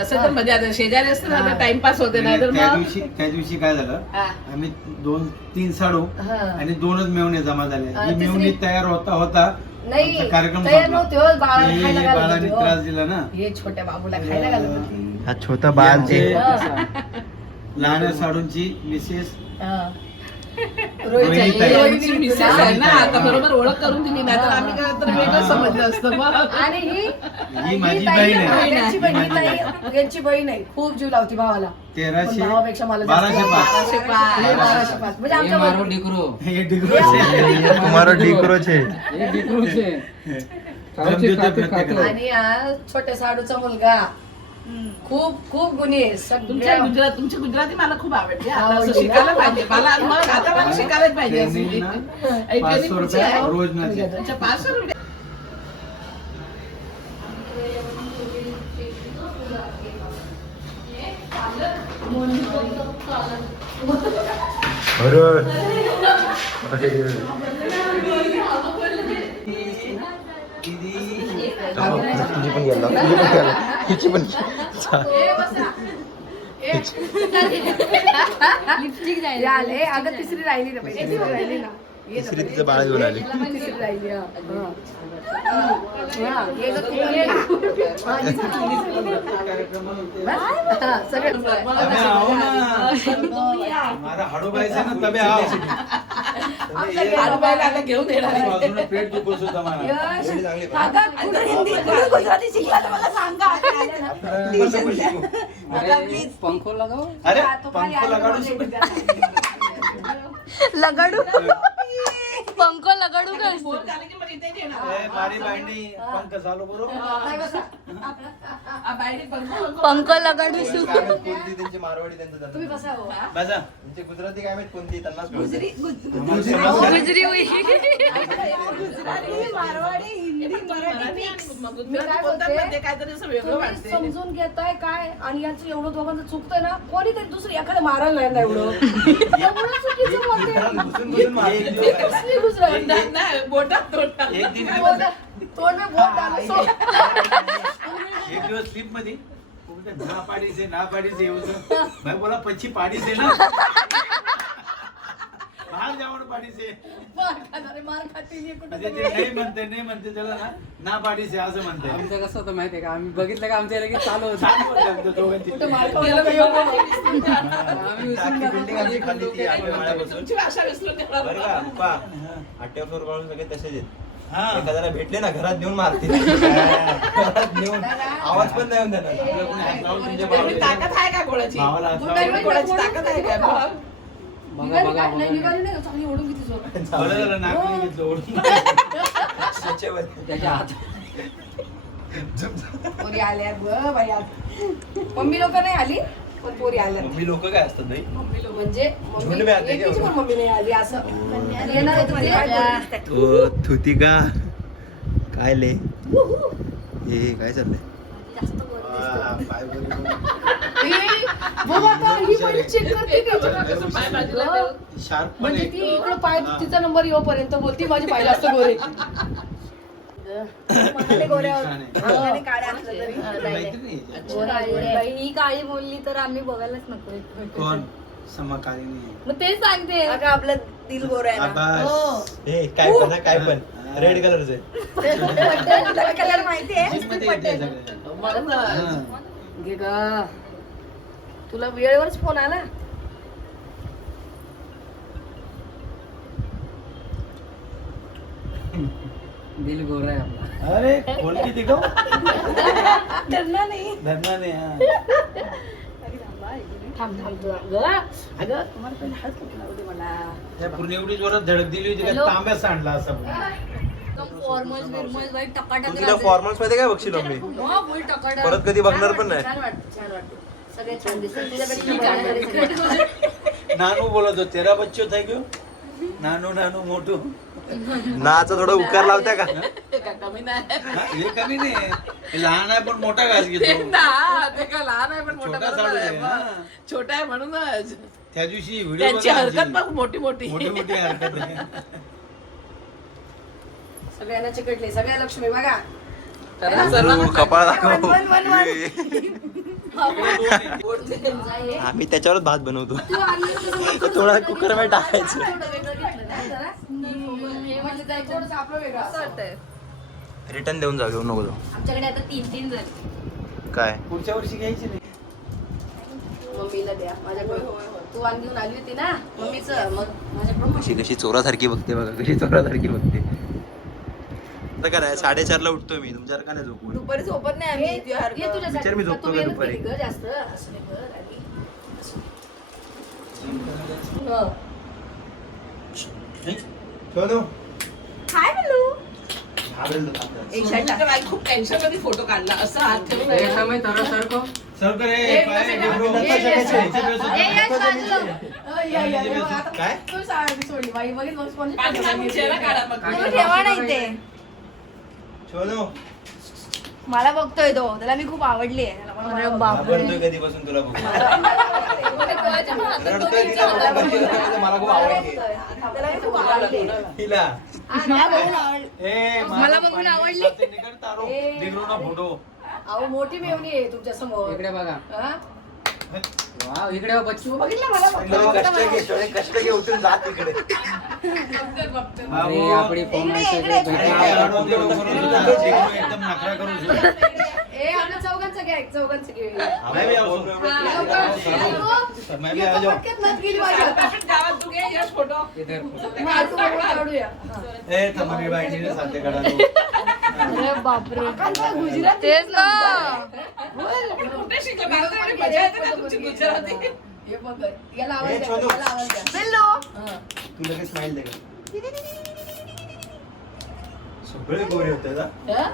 असं तर म्हणजे आता शेजारी असतं ना टाइमपास होते नाही तर त्या दिवशी काय झालं, आम्ही 2-3 साडू आणि 2च मेवणे जमा झाले. ही मेवणी तयार होता नाही कार्यक्रम तयार नव्हते हो, बाळाला खायला घालत बाळाने होते, त्रास हो. दिला ना. हे छोट्या बाबूला खायला घालत होती. हा छोटा बाळ ते लहान साडूंची मिसेस रोहिणीची मिसेस आहे ना, आता बरोबर ओळख करून दिली नाही तर आम्ही काय तर वेगळं समजलं असतं मग. आणि ही माझी ताई, बहीण आहे. यांची बहीण, ही ताई यांची बहीण आहे, खूप जीव लावती भावाला. 1300 पण भावापेक्षा मला 1205 हे 1205 म्हणजे आमच्या बहिणी. हे डिग्रो तुम्हारा डिक्रो छे आणि हा छोट्या साडूचा मुलगा खूप खूप गुणी आहे. तुमची गुजराती मला खूप आवडते. आता आवडली असं ना? शिकायला पाहिजे आता मला शिकायलाच पाहिजे अशी. त्यांनी 500 रुपये रोज नाचे. अच्छा, 500 रुपये. तुझी पण गेला हिची पण लिपस्टिक राहिले. अगं तिसरी राहिली ना बाई, तिसरी राहिली ना. तिसरी तिचं बाळ घेऊन आली. तिसरी राहिली. मारा हाडू बाईचा ना तबे आव आता घेऊन येणार आहे. बाजूने पेट दुखत होता मला. गुजराती शिकला तर मला सांगा. पंखो लगाओ. अरे पंखो लगाडू लगाडू पंख लगाडू काय फोन झाले की मग इथे येणार. मारी बाईंनी पंख चालू करू. बाहेर पंख पंख लगाडू शू कोणती त्यांची मारवाडी त्यांचं तुम्ही बसा हो. बजा त्यांची गुजराती काय माहित कोणती त्यांनाच गुजरी गुजरी हुई मारवाडी हिंदी मराठी मी काय बोलतात बोलते, ना, ते काहीतरी असं वेगळं तुम्ही वाटते. समजून घेताय काय आणि यांचं एवढं दोघांचं चुकतंय ना, कोणीतरी दुसरी एखादं मारायला नाही ना एवढं एवढं चुकीचं बोलते. ही कसली गुजराती? नाही, बोटात तोंडात. एक दिन तोंड में बोट डालो सो. एक दिवस स्लीप मध्ये ना पाडी से मैं बोला पच्ची पाडी से ना बाहेर जाऊन पाडी से मार खाती नाही कुठं म्हणजे ते नाही म्हणते त्याला ना पाडी से असं म्हणते. आमचं कसं होतं माहितीये का, आम्ही बघितलं का आमच्या लगेच चालू होतं. छान बोलतात दोघांची. कुठं मार खाऊ गेलं नका तर एवढं. आम्ही उचलून आखी टाकतो. बिल्डिंग आमची खाल्ली ती आठव्या माळ्यापासून. तुमची भाषा विसरून बरं का गेला. पप्पा, आठव्या फ्लोर पासून सगळे तसेच आहेत. हा एखाद्याला भेटले ना घरात नेऊन मारतील. घरात नेऊन आवाज पण नाही होऊन देणार. तेवढी ताकद आहे का कोणाची? भावाला असं गुंडाई कोणाची ताकद आहे का? बघा निघाली बघा का? नाही बघा. निघाली नाही, चांगली ओढून किती जोर. बरं झालं नाक नाही घेतलं ओढून. त्याच्या हात पोरी आल्या ग बाई आज. मम्मी लोक नाही आली पण पोरी आल्या. मम्मी लोक काय असतात नाही म्हणजे झुंड में आते एकटीची क्या? पण मम्मी नाही आली असं येणार होती ती. ओ थुतिका काय ले हे काय चाललंय बाबा का ही पहिली चेक करते का? कसं पाय बाजूला ठेवून. शार्प पण म्हणजे आहे. ती इकडं पाय तिचा नंबर येऊपर्यंत बोलती माझी पाय जास्त गोरे. मनाने गोऱ्या छान आहे. अंगाने काळ्या असल्या तरी. माहिती नाही. बाई ही काळी बोलली तर आम्ही बघायलाच नको. कोण समकालीन मग ते सांगते अगं आपलं दिल गोरं आहे ना. आबास हे काय पण हा, काय पण रेड कलरचे तुला कलर माहिती आहे? जिम मध्ये येते सगळे. म्हणून हा. घे ग. तुला वेळेवरच फोन आला. दिल गोरा आहे आपला. अरे खोल की दिखाओ. धरणार नाही. धरना नाही हा. थांब थांब तुला ग. अगं तुम्हाला पण हात कुठे लावू दे मला. त्या पूर्ण एवढी जोरात धडक दिली होती का हॅलो? तांब्या सांडला असा फॉर्मल बिरमल बाई तू टकाटक तिला फॉर्मल्स मध्ये काय बघशील मम्मी टकाटक परत कधी बघणार पण नाही. छान वाटतं छान वाटतं. सगळे छान दिसतात. तुझ्यापेक्षा नानू बोलत होते तेरा बच्चो था क्यों नानू नानू मोठू. नाचा थोडा उकार लावत्या का का कमी नाही. हा, हे कमी नाही हे लहान आहे पण मोठा घास ते घेतो. ना, ते का लहान आहे पण मोठा छोटा बरोबर साडू आहे. आहे, हा. छोटा आहे म्हणूनच त्या दिवशी व्हिडिओ त्यांची हरकत बघ मोठी मोठी. मोठी मोठी हरकत आहे. सगळ्यांना चिकटले. सगळ्या लक्ष्मी बघा. सर्वांना कपाळ वन, वन, वन, वन. दाखव आम्ही त्याच्यावरच भात बनवतो तू आणलं तसं मग थोडा कुकर मध्ये टाकायचं. थोडं वेगळं घेतलं ना जरा. हे म्हणजे जायचं थोडंसं आपलं वेगळं असं असं. वाटतंय. रिटर्न देऊन जाऊ, घेऊ नको जाऊ. आमच्याकडे आता 3 झाले. काय पुढच्या वर्षी घ्यायची नाही. मम्मीला द्या माझ्याकडे. तू वाण घेऊन आली होती ना मम्मीचं, मग माझ्याकडून कशी कशी चोरासारखी बघते बघा, कशी चोरासारखी बघते. आता काय नाही, 4:30ला उठतो मी, तुमच्यासारखा नाही झोपून. दुपारी झोपत नाही आम्ही ये तुझ्यासाठी. विचार मी झोपतो तू का मेहनत दुपारी? केली गं जास्त असं नाही गं, राणी. हं. सोनू काय बोलू? खूप टेन्शन मध्ये फोटो काढला असं हात ठेवून हे समय सरको सर करे काय? तू साडी सोडली बाई, बघितलं मग स्पॉन्ज पाठीमागून चेहरा काढा मग. तुम्ही ठेवा नाही ते. सोनू मला बघतोय तो, त्याला मी खूप आवडली आहे. घाबरतोय कधीपासून तुला बघून. रडतोय तिला बघून कधीपासून मला खूप आवडली. त्याला मी खूप आवडली. तिला मला बघून आवडली. फोटो अहो मोठी मेवणी आहे तुमच्या समोर. इकडे बघा. हा? वाव, इकडे हो बच्चू. बघितलं मला थोडे कष्ट घे उठून जा तिकडे. अरे आपली फोन एकदम नखरा करून ए आपल्या चौघांचं घ्या, एक चौघांचं घे. मैं भी आऊं. मैं भी आ जाओ. पटकन नथ गेली माझ्या. गावात तू घे यश फोटो. इधर हा, तू बरोबर काढूया. हा. ए तमारी बाईने साथे काढा लो. अरे बापरे. कांदा गुजराती. तेच ना. कुठे शिकलं? मला एवढी मजा येते ना तुमची गुजराती. हे बघ, याला आवाज ए, द्या, छोटू. याला आवाज द्या. बिल्लू. हा. तू लगेच स्माइल दे का? सगळे गोरे होते ना, हा?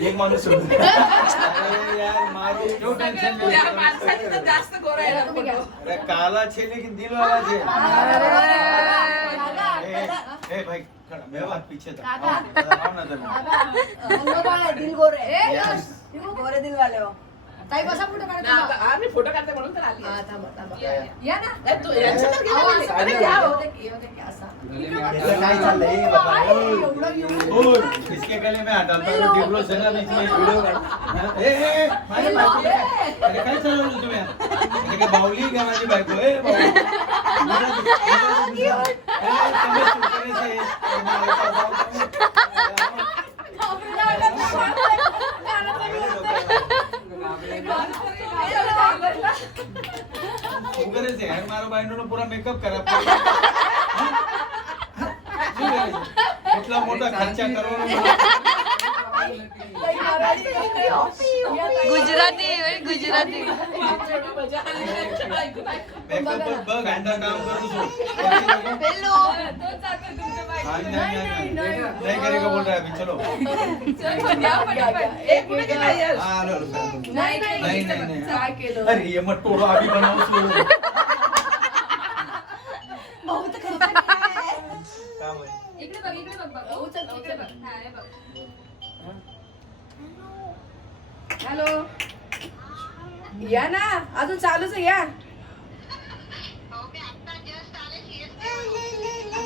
एक माणूस सोडून. अरे यार मारो क्यों टेंशन ले या माणसाची तर जास्त गोरा आहे ना तुम्ही घ्या. फोटो. अरे काला छे लेकिन दिल वाला छे. ए भाई खड़ा मैं बात पीछे था आओ ना जरा. दिल गोरे. ए, यश, गोरे दिल वाले हो. ताई बसा फोटो काढा. ना, आता आम्ही फोटो काढते म्हणून तर आली हा, आहे. थांबा, थांबा. या, या ना. ए, तू यांच्या तर गेला अहो, नाही. असं अरे नाही, या, येऊ हो. दे की, येऊ दे की, असा. याचं काय चाललंय बाबा? एवढं घेऊन. ओए इसके गले में हाथ डालता है डिब्रो से ना बीच में वीडियो काढ. ए माझी बायको आहे. अरे काय चालवलं तुम्ही अरे काय बावली का माझी बायको ए बावली. तुम्ही सुकण्याचे सुकण्याचे यार मारो बायनोनं पुरा मेकअप करा. इतना मोठा खर्चा करून गुजराती आहे, गुजराती. मजा आली. ऐकून ऐकून. मेकअप बघ घंटा काम करू बिल्लू. तोच जातोय तुमच्या बाई. नहीं करेगा बोल रहा है अभी चलो. चल, पण या पटापट. ए, कुठे गेला यश? नाही, नाही, नहीं काय केलं? अरे ये मत तोड़ो अभी बनाओ उसको. इकडे बघ, इकडे बघ बाबा. उचल, उचल. हा, हे बघ. हॅलो, या ना, अजून चालूच आहे, या.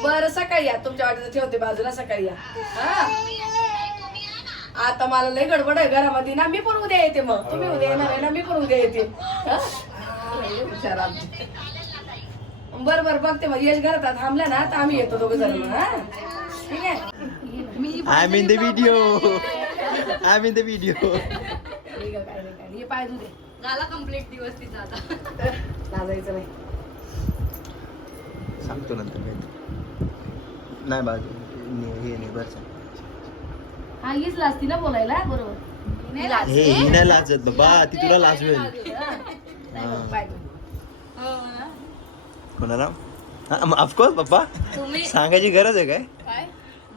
बरं सकाळी या, तुमच्या वाटेचं ठेवते बाजूला, सकाळी या. हा? आता मला लय गडबड आहे घरामध्ये ना, मी पण उद्या येते. मग तुम्ही उद्या येणार आहे ना, मी पण उद्या येते. हा? लय हुशार आमची. बरं बरं बघते मग, यश घरात थांबला ना तर आम्ही येतो दोघं जण मग. हा ठीक आहे. I'm in the video. I'm in the video. ठीक आहे, काय नाही, काय नाही. हे पाय धुते. झाला कम्प्लीट दिवस तिचा आता. लाजायचं नाही. सांगतो नंतर नाही बाजू हे नाही बरं. हा हीच लाजती ना बोलायला, बरोबर. हे ही नाही लाजत बाबा, ती तुला लाजवेल. पाय धुते. हो ना. कोणाला? ऑफकोर्स पप्पा, तुम्ही सांगायची गरज आहे काय? काय?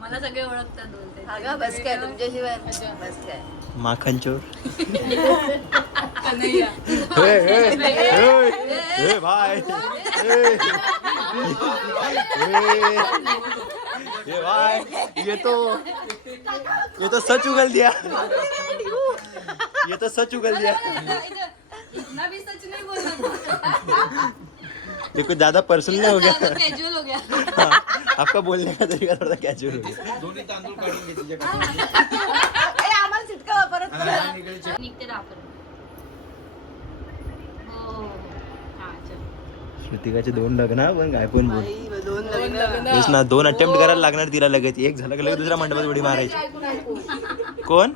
मला सगळे ओळखतात बोलते. अगं बस काय तुमच्याशिवाय बस काय माखन चोर. कन्हैया. ए भाई, ए भाई, ये तो सच उगल दिया. ये तो सच उगल दिया. इतना भी सच नहीं बोलना. ये कुछ ज्यादा पर्सनल हो गया. कैजुअल हो गया. हाँ, आपका बोलने का तरीका थोड़ा कैजुअल हो गया. दोन्ही तांदूळ काढून घे तुझ्याकडे. आम्हाला चिटका परत हा, इकडे निघते ना आपण. श्रुतिकाचे 2 लग्न पण काय पण बोल तेच ना 2 अटेम्प्ट करायला लागणार तिला लगेच. एक झालं की लगेच दुसऱ्या मंडपात उडी मारायची. कोण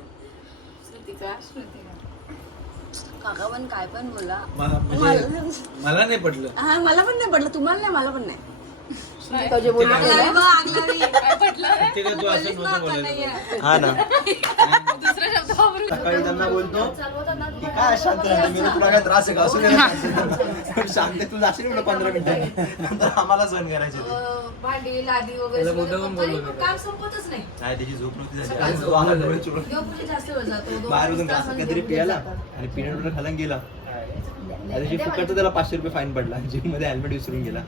काका पण काय पण बोला. मला नाही पटलं. हा मला पण नाही पडलं, तुम्हाला नाही, मला पण नाही. आगलावी, आगलावी. ते काय तू असं नव्हतं बोलायचं. हा ना सकाळी त्यांना बोलतो की काय शांत राहा, मी तुला काय त्रास आहे का असं काय शांत तू जाशील म्हणलं 15 मिनिटं नंतर आम्हाला सहन करायचे ते. भांडी लादी वगैरे काम संपतच नाही. नाही त्याची झोप नव्हती झाली. आज तो आला डोळे चुरून देवपूजा जास्त वेळ जातो. बाहेर उजून असं काहीतरी पियाला आणि पीनट बटर खाला गेला. त्या दिवशी फुकटचं त्याला 500 रुपये फाईन पडला. जिम मध्ये हेल्मेट विसरून गेला.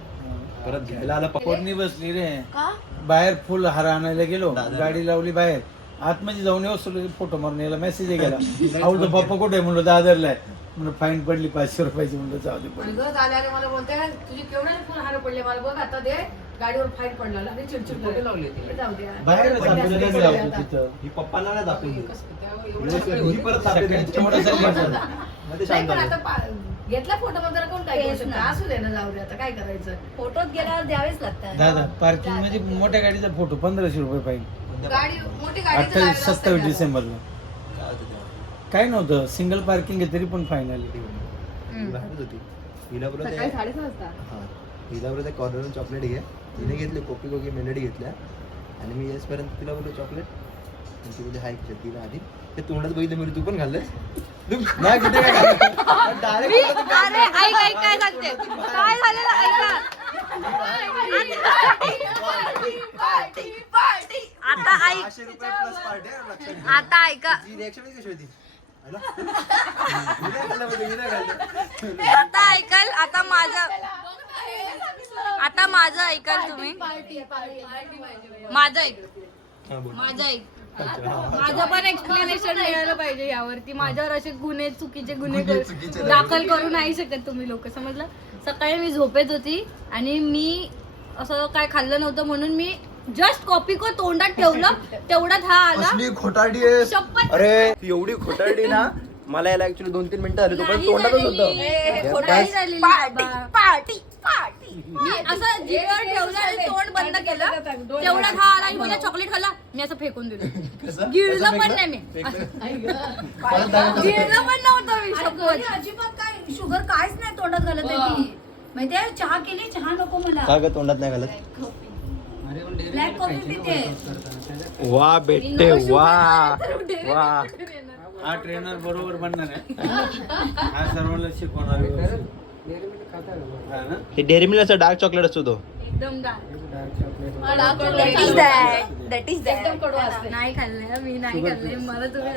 परत घ्यायला आला. पोरणी बसली रे बाहेर फुल हार आणायला गेलो, गाडी लावली बाहेर आतमध्ये जाऊन येऊ फोटो मारून यायला मेसेज गेला. आवडतो पप्पा कुठे म्हणलं दादरला आहे म्हणलं फाईन पडली 500 रुपयाची म्हणलं जाऊ दे. आणि गज आल्याने मला बोलते तुझी केवढे फुल हार पडले मला बघ आता दे गाडीवर फाईन पडला आणि चिडचिड फोटो लावले ते. जाऊ दे बाहेरच आपण नाही लावतो तिथं. ही पप्पांना नाही दाखवली. ही परत नाही पण आता घेतला फोटो मध्ये कोण काय करू शकतं? असू दे ना, जाऊ दे आता काय करायचं. फोटोत गेल्यावर द्यावेच लागतात. दादा पार्किंग मध्ये मोठ्या गाडीचा फोटो 1500 रुपये फाईन. गाडी मोठी गाडी 28-27 डिसेंबरला काय नव्हतं, सिंगल पार्किंग आहे तरी पण फाईन आली. बाहेरच होती. हिला बरोबर हा हिला बरोबर कॉर्नरवरून चॉकलेट घे. तिने घेतले कॉफी कोकी मेलडी घेतल्या आणि मी येसपर्यंत तिला बोललो चॉकलेट आणि ती बोलली हाय तिला आधी ते तोंडात बघितलं मी तू पण खाल्लंस नाही कुठे काय अरे ऐक काय सांगते, काय झालेलं ऐका. आता ऐक, 500 रुपये प्लस पार्टी आहे लक्षात घे. आता ऐका. जी रिॲक्शन कशी होती हॅलो आता ऐकाल, आता माझं ऐकाल तुम्ही. माझं ऐक, माझं ऐक. माझं पण एक्सप्लेनेशन मिळालं पाहिजे यावरती. माझ्यावर असे चुकीचे गुन्हे दाखल करू नाही शकत तुम्ही लोक, समजलं. सकाळी मी झोपेत होती आणि मी असं काय खाल्लं नव्हतं म्हणून मी जस्ट कॉपी को तोंडात ठेवलं, तेवढ्यात हा आला. असली खोटारडी आहे. शपथ. अरे ती एवढी खोटारडी ना, मला याला ऍक्च्युली 2-3 मिनिटं झाली तोपर्यंत तोंडातच होतं. पार्टी मी असं जिभेवर ठेवलं आणि तोंड बंद केलं, तेवढ्यात हा आला आणि मला चॉकलेट खाल्ला. मी असं फेकून दिलं. गिळलं पण नाही मी, गिळलं पण नव्हतं मी. शपथ. अजिबात काय शुगर काहीच नाही तोंडात घालत नाही ती. माहितीये चहा केली, चहा नको मला, का ग तोंडात नाही घालत. ब्लॅक कॉफी पिते. वा बेटे वा वा. हा ट्रेनर बरोबर बनणार आहे. हा सर्वांना शिकवणार आहे. हा ना? हे डेअरी मिल्कचा डार्क चॉकलेट असतो तो. एकदम एकदम कडू असते. नाही खाल्लंय मी, नाही खाल्लंय. मला तुम्ही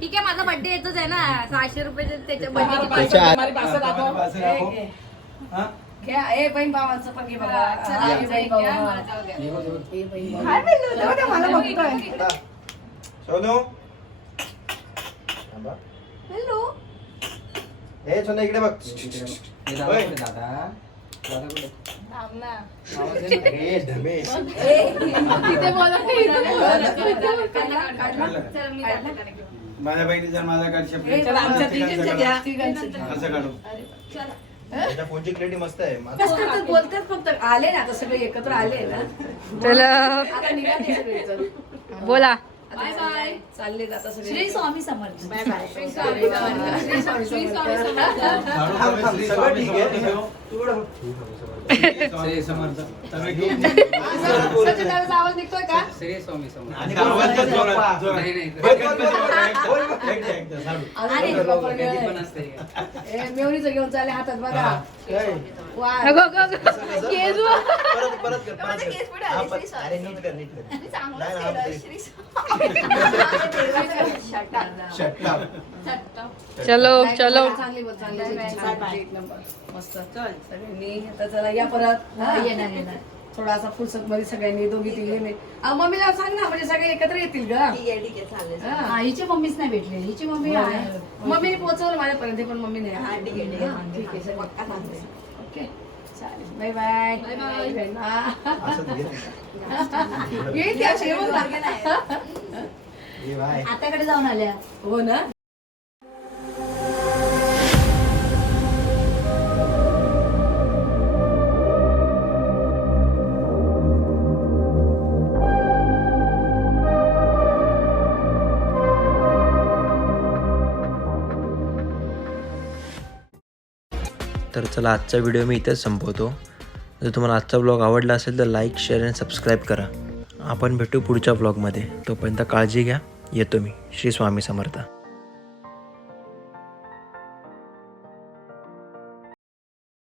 ठीक आहे, माझा बर्थडे येतोच आहे ना. 600 रुपये त्याच्या बर्थडे. हमारे पास से दाखव. पास राखो. हा? घ्या ए बहीण भावांचं पण घे बघा. चला ए बहीण भाऊ. ए बहीण भाऊ. मला बघतोय. सोनू हॅलो. ए सोनू इकडे बघ. हे दादा कुठे दादा? दादा कुठे? अरे धमेश. माझ्या बहिणीचा माझा कार्ड शब्द चला, आमच्या तिघींचं घ्या. असं काढू. त्याच्या फोनची क्लॅरिटी मस्त आहे. कसं करतात, बोलतात फक्त. आले ना आता सगळे एकत्र आले ना. चला आता निघाले सगळे. बोला. Bye bye. चालले आता सगळे. श्री स्वामी समर्थ. Bye bye. श्री स्वामी समर्थ. सगळं ठीक आहे. तू कुठं बघ. श्री समर्थ. सगळे घेऊन. सचिदाचा आवाज निघतोय का? श्री स्वामी समर्थ. आणि आवाज जोरात, जोरात. नाही, नाही. एकदा, साडू. अरे बापरे. कधी पण असते. ए, मेवणीचं घेऊन चालले हातात बघा. वा. परत कर. हा, अरे नीट कर नीट कर. नाही, नाही, Shut up. चलो चलो. चांगली बोल, चांगली बोल. एक नंबर. मस्त. चल सगळ्यांनी आता चला या परत. येणार थोडासा फुलसत मध्ये सगळ्यांनी दोघी तिघी. मम्मीला सांग ना, म्हणजे सगळे एकत्र येतील ग. हा, हिची मम्मीच नाही भेटली. हिची मम्मी आहे. मम्मीने पोहोचवलं माझ्यापर्यंत पण मम्मी नाही. ठीक आहे सर. ओके चालेल. Bye bye. Bye bye. येईल त्या शेवट आताकडे जाऊन आल्या. हो ना. तर चला आजचा व्हिडिओ मी इथेच संपवतो. जर तुम्हाला आजचा व्लॉग आवडला असेल तर लाईक, शेअर आणि सबस्क्राईब करा. आपण भेटू पुढच्या व्लॉगमध्ये. तोपर्यंत काळजी घ्या. येतो मी. श्री स्वामी समर्थ.